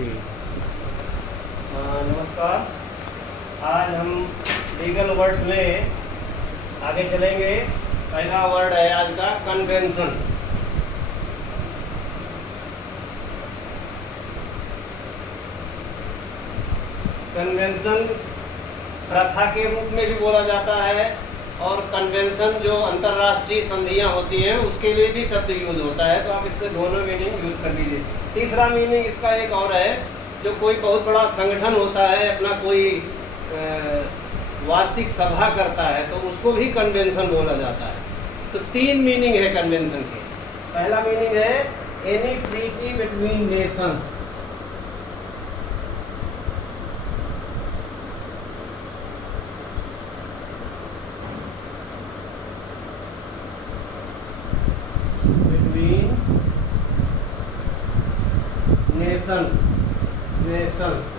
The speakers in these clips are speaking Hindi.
ठीक। नमस्कार। आज हम लीगल वर्ड्स में आगे चलेंगे। पहला वर्ड है आज का कन्वेंशन। कन्वेंशन प्रथा के रूप में भी बोला जाता है और कन्वेंशन जो अंतर्राष्ट्रीय संधियां होती हैं उसके लिए भी शब्द यूज होता है, तो आप इसके दोनों मीनिंग यूज कर लीजिए। तीसरा मीनिंग इसका एक और है, जो कोई बहुत बड़ा संगठन होता है, अपना कोई वार्षिक सभा करता है तो उसको भी कन्वेंशन बोला जाता है। तो तीन मीनिंग है कन्वेंशन के। पहला मीनिंग है any treaty between Nations. Nations,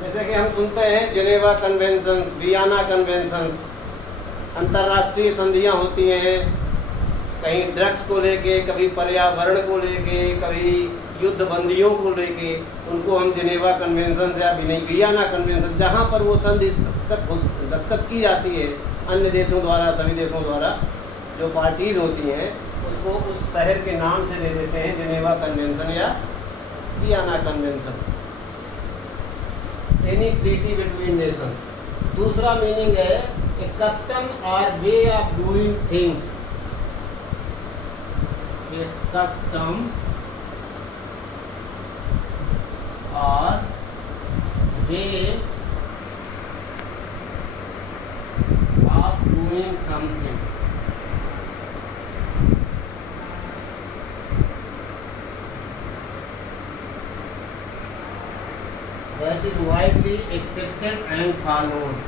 जैसे कि हम सुनते हैं जेनेवा कन्वेंशंस, वियना कन्वेंशंस, अंतर्राष्ट्रीय संधियां होती हैं कहीं ड्रग्स को लेके, कभी पर्यावरण को लेके, कभी युद्ध बंदियों को लेके, उनको हम जेनेवा कन्वेंशंस या वियना कन्वेंशन, जहां पर वो संधि दस्तखत की जाती है अन्य देशों द्वारा, सभी देशों द्वारा, जो पार्टीज होती हैं उसको उस शहर के नाम से दे देते हैं, जेनेवा कन्वेंशन या Vienna convention. Any treaty between nations. दूसरा मीनिंग है a custom or way of doing things. A custom or way of doing something. That is widely accepted and followed.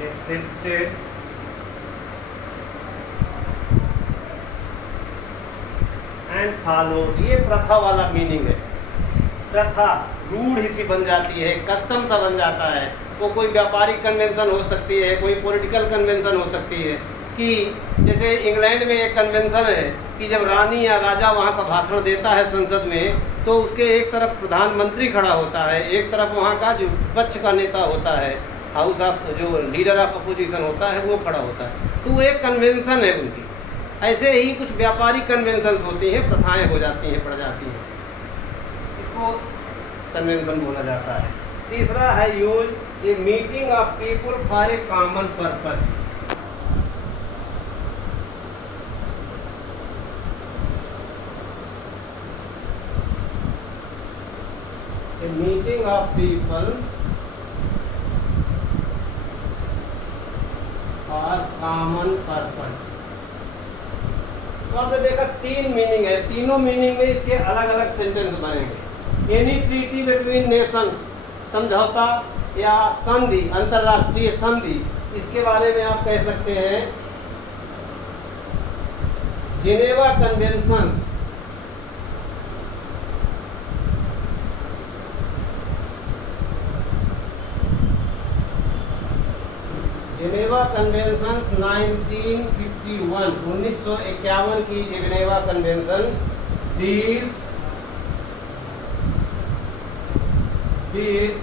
Accepted and followed, ये प्रथा वाला मीनिंग है। प्रथा रूढ़ सी बन जाती है, कस्टम सा बन जाता है। वो कोई व्यापारिक कन्वेंशन हो सकती है, कोई पॉलिटिकल कन्वेंशन हो सकती है। कि जैसे इंग्लैंड में एक कन्वेंशन है कि जब रानी या राजा वहाँ का भाषण देता है संसद में, तो उसके एक तरफ प्रधानमंत्री खड़ा होता है, एक तरफ वहाँ का जो विपक्ष का नेता होता है, हाउस ऑफ जो लीडर ऑफ अपोजिशन होता है, वो खड़ा होता है। तो वो एक कन्वेंशन है उनकी। ऐसे ही कुछ व्यापारिक कन्वेंशंस होती हैं, प्रथाएँ हो जाती हैं, पड़ जाती हैं, इसको कन्वेंशन बोला जाता है। तीसरा है use a meeting of people for a common purpose. A meeting of people for common purpose। तो आपने देखा तीन मीनिंग है, तीनों मीनिंग में इसके अलग अलग सेंटेंस बनेंगे। एनी ट्रीटी बिटवीन नेशंस, समझौता या संधि, अंतर्राष्ट्रीय संधि, इसके बारे में आप कह सकते हैं जेनेवा कन्वेंशंस। जेनेवा कन्वेंशंस 1951, 1951 की Geneva convention deals with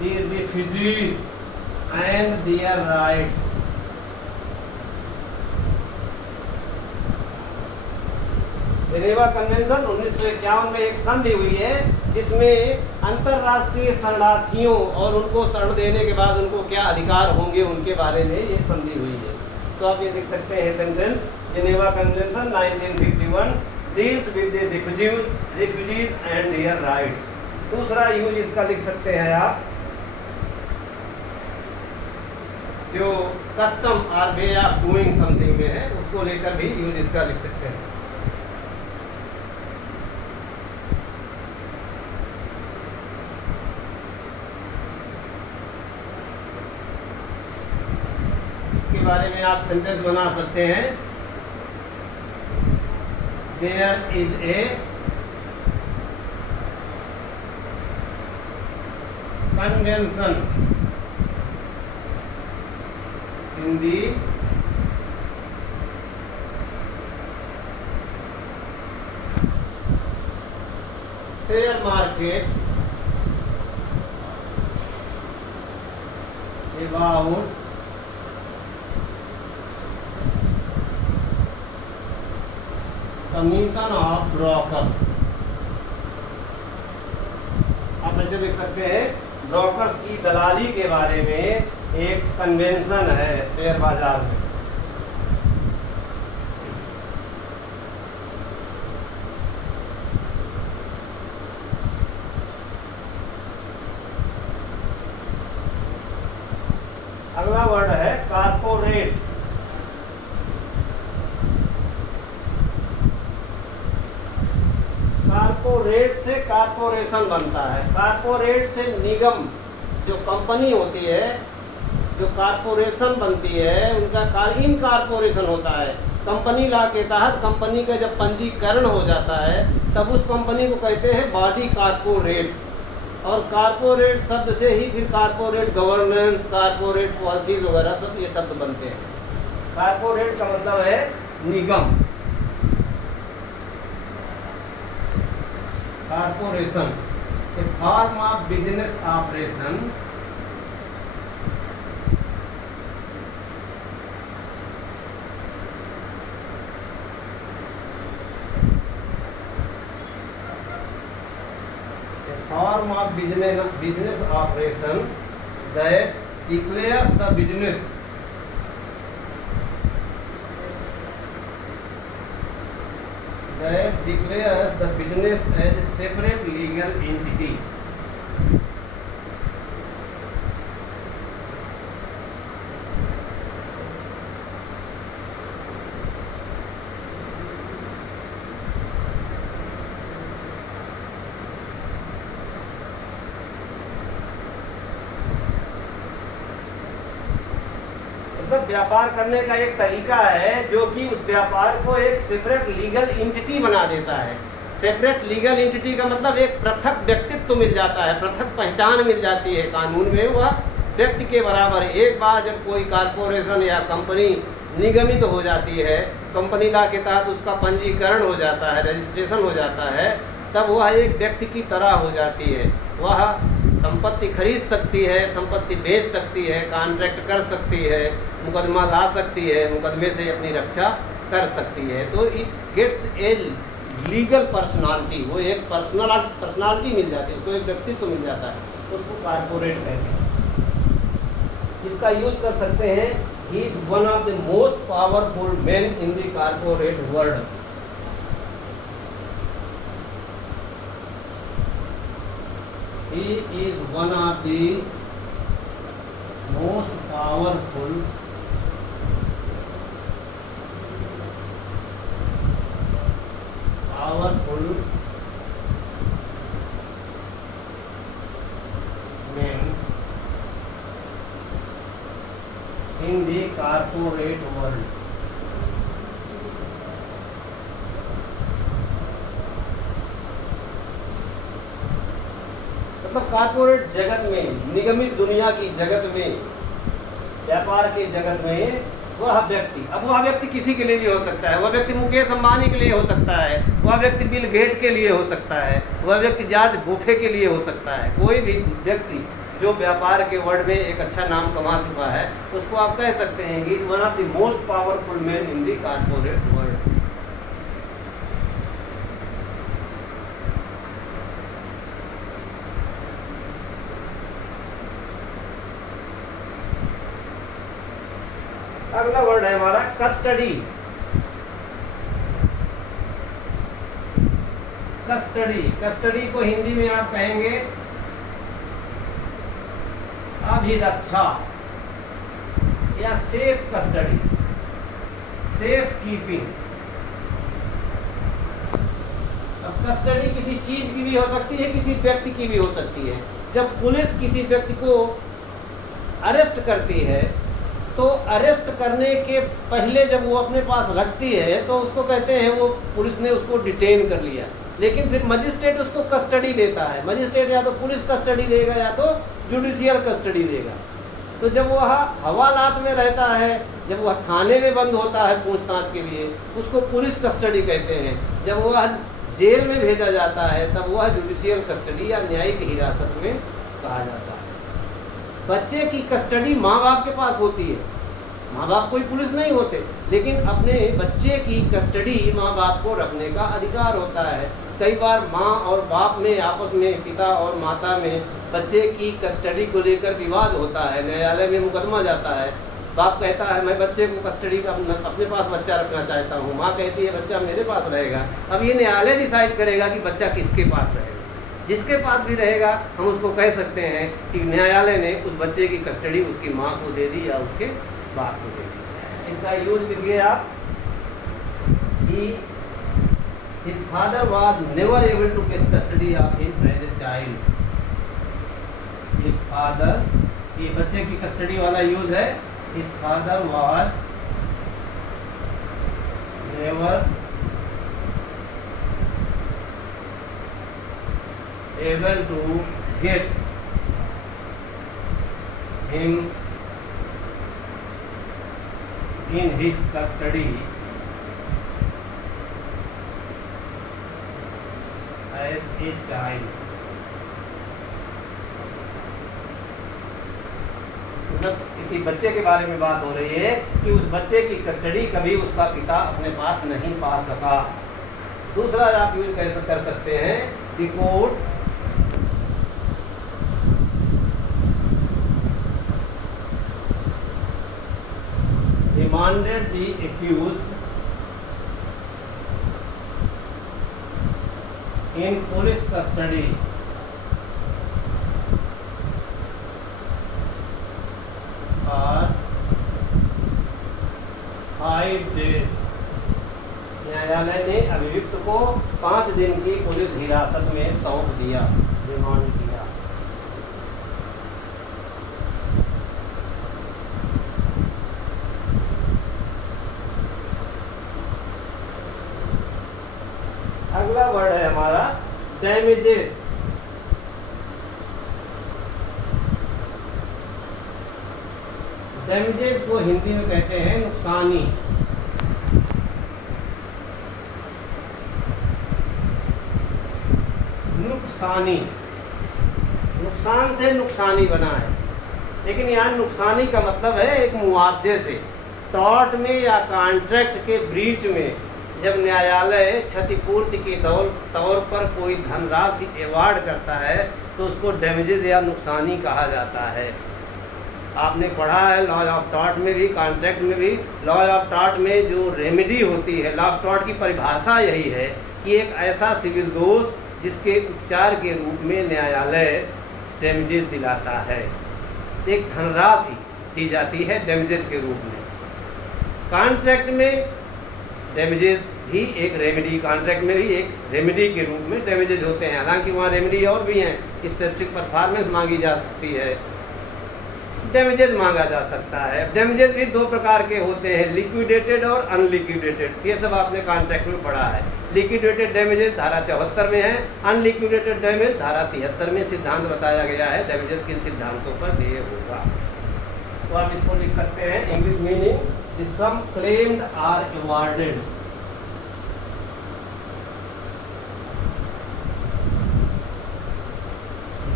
the refugees and their rights. Geneva convention 1951 में एक संधि हुई है जिसमें अंतर्राष्ट्रीय शरणार्थियों और उनको शरण देने के बाद उनको क्या अधिकार होंगे उनके बारे में ये संधि हुई है। तो आप ये लिख सकते हैं sentence, Geneva convention 1951 deals with the refugees and their rights. दूसरा यूज इसका लिख सकते हैं आप, जो custom or way of doing something में है, उसको लेकर भी यूज इसका लिख सकते हैं। इसके बारे में आप सेंटेंस बना सकते हैं, there is a convention in the share market about commission of broker. आप ऐसे लिख सकते हैं, ब्रोकर्स की दलाली के बारे में एक कन्वेंशन है शेयर बाजार में। अगला वर्ड है कारपोरेट। कारपोरेट से कारपोरेशन बनता है। कारपोरेट से निगम, जो कंपनी होती है, जो कारपोरेशन बनती है, उनका इनकॉर्पोरेशन होता है। कंपनी लॉ के तहत कंपनी का जब पंजीकरण हो जाता है तब उस कंपनी को कहते हैं बॉडी कारपोरेट। और कारपोरेट शब्द से ही फिर कारपोरेट गवर्नेंस, कारपोरेट पॉलिसीज वगैरह सब ये शब्द बनते हैं। कारपोरेट का मतलब है निगम, corporation, a form of business operation form of business operation that declares the business as a separate legal entity। व्यापार करने का एक तरीका है जो कि उस व्यापार को एक सेपरेट लीगल एंटिटी बना देता है। सेपरेट लीगल एंटिटी का मतलब एक पृथक व्यक्तित्व मिल जाता है, पृथक पहचान मिल जाती है कानून में, वह व्यक्ति के बराबर। एक बार जब कोई कारपोरेशन या कंपनी निगमित हो जाती है, कंपनी लॉ के तहत उसका पंजीकरण हो जाता है, रजिस्ट्रेशन हो जाता है, तब वह एक व्यक्ति की तरह हो जाती है। वह संपत्ति खरीद सकती है, संपत्ति बेच सकती है, कॉन्ट्रैक्ट कर सकती है, मुकदमा ला सकती है, मुकदमे से अपनी रक्षा कर सकती है। तो it gets a legal personality, वो एक पर्सनालिटी मिल जाती है, उसको एक व्यक्तित्व मिल जाता है, उसको कारपोरेट कहते हैं। इसका यूज कर सकते हैं, he is one of the most powerful man in the corporate world. He is one of the most powerful men in the corporate world। मतलब कारपोरेट जगत में, निगमित दुनिया की जगत में, व्यापार के जगत में वह व्यक्ति, अब वह व्यक्ति किसी के लिए भी हो सकता है, वह व्यक्ति मुकेश अंबानी के लिए हो सकता है, वह व्यक्ति बिल गेट्स के लिए हो सकता है, वह व्यक्ति जॉर्ज बुफे के लिए हो सकता है। कोई भी व्यक्ति जो व्यापार के वर्ल्ड में एक अच्छा नाम कमा चुका है, उसको आप कह सकते हैं कि one of the most powerful man in the corporate world. अगला वर्ड है हमारा कस्टडी। कस्टडी को हिंदी में आप कहेंगे अभिरक्षा या सेफ कस्टडी, सेफ कीपिंग। अब कस्टडी किसी चीज की भी हो सकती है, किसी व्यक्ति की भी हो सकती है। जब पुलिस किसी व्यक्ति को अरेस्ट करती है तो अरेस्ट करने के पहले जब वो अपने पास रखती है तो उसको कहते हैं वो पुलिस ने उसको डिटेन कर लिया, लेकिन फिर मजिस्ट्रेट उसको कस्टडी देता है। मजिस्ट्रेट या तो पुलिस कस्टडी देगा या तो जुडिशियल कस्टडी देगा। तो जब वह हवालात में रहता है, जब वह थाने में बंद होता है पूछताछ के लिए, उसको पुलिस कस्टडी कहते हैं। जब वह जेल में भेजा जाता है तब वह जुडिशियल कस्टडी या न्यायिक हिरासत में कहा जाता है। बच्चे की कस्टडी माँ बाप के पास होती है। माँ बाप कोई पुलिस नहीं होते, लेकिन अपने बच्चे की कस्टडी माँ बाप को रखने का अधिकार होता है। कई बार माँ और बाप में आपस में, पिता और माता में बच्चे की कस्टडी को लेकर विवाद होता है, न्यायालय में मुकदमा जाता है। बाप कहता है मैं बच्चे को कस्टडी अपने पास बच्चा रखना चाहता हूँ, माँ कहती है बच्चा मेरे पास रहेगा। अब ये न्यायालय डिसाइड करेगा कि बच्चा किसके पास रहेगा। जिसके पास भी रहेगा हम उसको कह सकते हैं कि न्यायालय ने उस बच्चे की कस्टडी उसकी माँ को दे दी या उसके बाप को दे दी। इसका यूज लिखिए आप। His father was never able to get custody of him as a child. His father, ये बच्चे की कस्टडी वाला यूज है। His father was never able to get him in his custody as a child. मतलब किसी बच्चे के बारे में बात हो रही है कि उस बच्चे की कस्टडी कभी उसका पिता अपने पास नहीं पा सका। दूसरा आप यूज कैसे कर सकते हैं, the court remanded the accused in police custody for 5 days. न्यायालय ने अभियुक्त को 5 दिन की पुलिस हिरासत में सौंप दिया, रिमांड किया। अगला वर्ड है हमारा डैमेजेस। डैमेजेस को हिंदी में कहते हैं नुकसानी। नुकसानी, नुकसान से नुकसानी बना है, लेकिन यहाँ नुकसानी का मतलब है एक मुआवजे से। टॉर्ट में या कॉन्ट्रैक्ट के ब्रीच में जब न्यायालय क्षतिपूर्ति के तौर पर कोई धनराशि अवार्ड करता है तो उसको डैमेजेस या नुकसानी कहा जाता है। आपने पढ़ा है लॉ ऑफ टॉर्ट में भी, कॉन्ट्रैक्ट में भी। लॉ ऑफ टॉर्ट में जो रेमेडी होती है, लॉ ऑफ टॉर्ट की परिभाषा यही है कि एक ऐसा सिविल दोष जिसके उपचार के रूप में न्यायालय डैमेजेस दिलाता है, एक धनराशि दी जाती है डैमेजेस के रूप में। कॉन्ट्रैक्ट में डैमेजेस भी एक रेमेडी, कॉन्ट्रैक्ट में भी एक रेमेडी के रूप में डैमेजेस होते हैं। हालांकि वहाँ रेमेडी और भी हैं, स्पेसिफिक परफॉर्मेंस मांगी जा सकती है, डैमेजेस मांगा जा सकता है। डैमेजेस भी 2 प्रकार के होते हैं, लिक्विडेटेड और अनलिक्विडेटेड। ये सब आपने कॉन्ट्रैक्ट में पढ़ा है। लिक्विडेटेड डैमेजेस धारा 74 में है, अनलिक्विडेटेड डैमेज धारा 73 में सिद्धांत बताया गया है। डैमेजेस किन सिद्धांतों पर देय होगा, तो आप इसको लिख सकते हैं। English meaning, the sum claimed are awarded.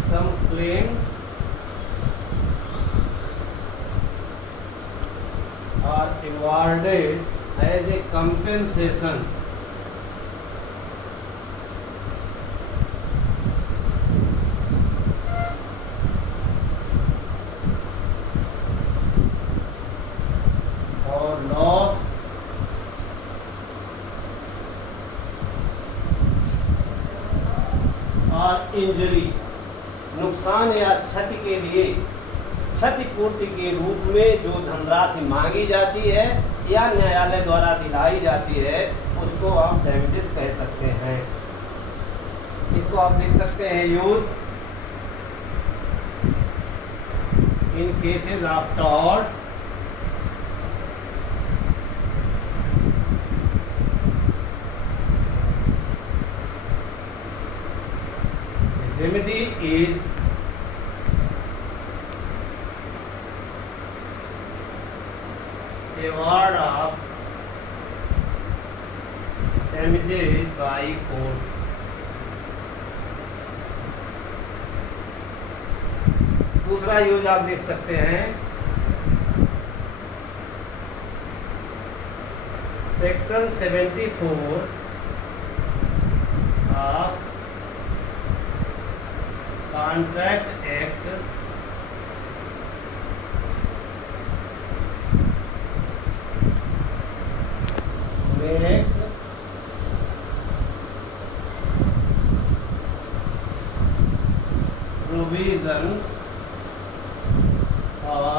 Sum claimed are awarded as a compensation for loss or injury। नुकसान या क्षति के लिए क्षतिपूर्ति के रूप में जो धनराशि मांगी जाती है या न्यायालय द्वारा दिलाई जाती है उसको आप डैमेजेस कह सकते हैं। इसको आप लिख सकते हैं use in cases of tort remedy is award of damages by court. दूसरा यूज आप देख सकते हैं, section 74 of contract act makes provision for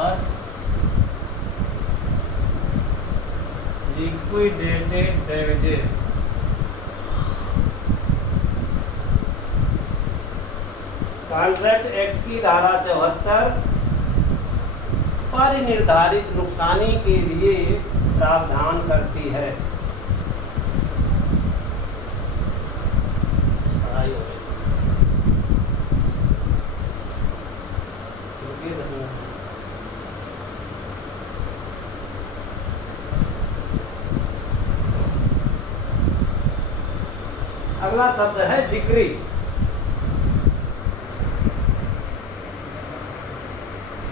liquidated damages. Contract act की धारा 74 परिनिर्धारित नुकसानी के लिए प्रावधान करती है। अगला शब्द है डिक्री।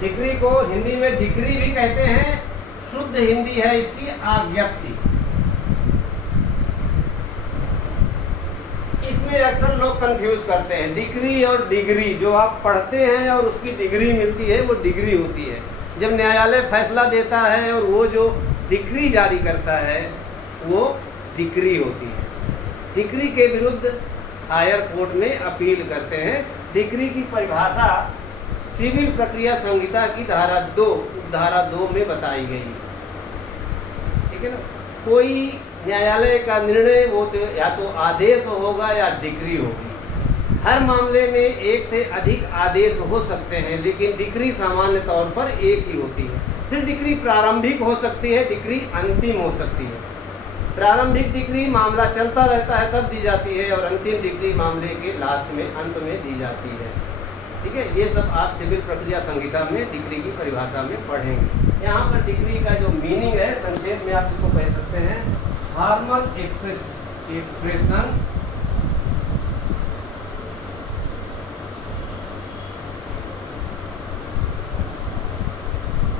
डिक्री को हिंदी में डिक्री भी कहते हैं, शुद्ध हिंदी है इसकी आज्ञप्ति। इसमें अक्सर लोग कंफ्यूज करते हैं डिक्री और डिग्री। जो आप पढ़ते हैं और उसकी डिग्री मिलती है वो डिग्री होती है। जब न्यायालय फैसला देता है और वो जो डिक्री जारी करता है वो डिक्री होती है। डिक्री के विरुद्ध हायर कोर्ट में अपील करते हैं। डिक्री की परिभाषा सिविल प्रक्रिया संहिता की धारा 2 में बताई गई है। ठीक है ना। कोई न्यायालय का निर्णय वो तो या तो आदेश होगा या डिक्री होगी। हर मामले में एक से अधिक आदेश हो सकते हैं, लेकिन डिक्री सामान्य तौर पर एक ही होती है। फिर डिक्री प्रारंभिक हो सकती है, डिक्री अंतिम हो सकती है। प्रारंभिक डिक्री मामला चलता रहता है तब दी जाती है, और अंतिम डिक्री मामले के लास्ट में अंत में दी जाती है। ठीक है, ये सब आप सिविल प्रक्रिया संहिता में डिक्री की परिभाषा में पढ़ेंगे। यहाँ पर डिक्री का जो मीनिंग है संक्षेप में आप इसको कह सकते हैं, formal expression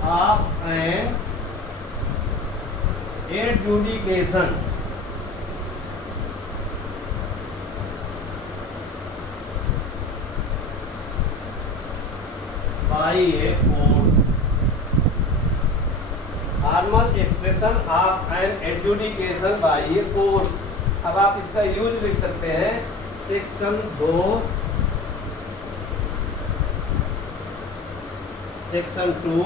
of an adjudication by a court। Formal expression of an adjudication by a court। अब आप इसका यूज लिख सकते हैं, सेक्शन 2 सेक्शन 2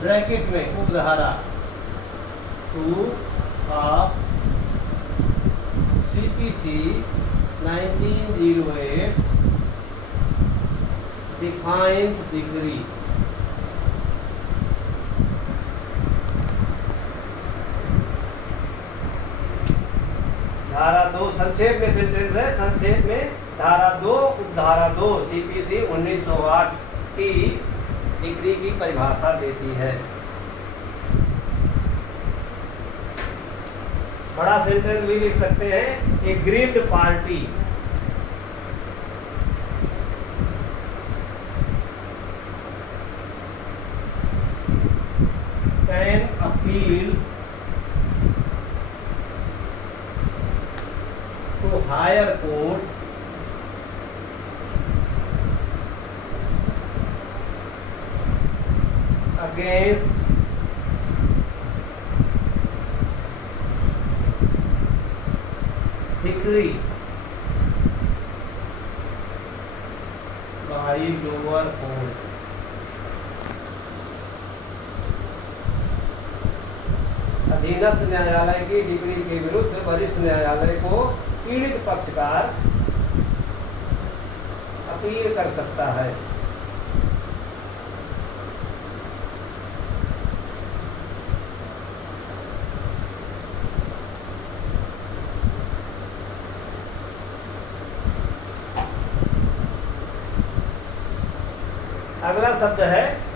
ब्रैकेट में उपधारा 2 ऑफ CPC 1908 defines degree। धारा 2 संक्षेप में सेंटेंस है, संक्षेप में धारा 2 उपधारा 2 CPC 1908 की डिग्री की परिभाषा देती है। बड़ा सेंटेंस भी लिख सकते हैं, aggrieved party can appeal to higher court against decree by lower court। अधीनस्थ न्यायालय की डिग्री के विरुद्ध वरिष्ठ न्यायालय को पीड़ित पक्षकार अपील कर सकता है। अगला शब्द है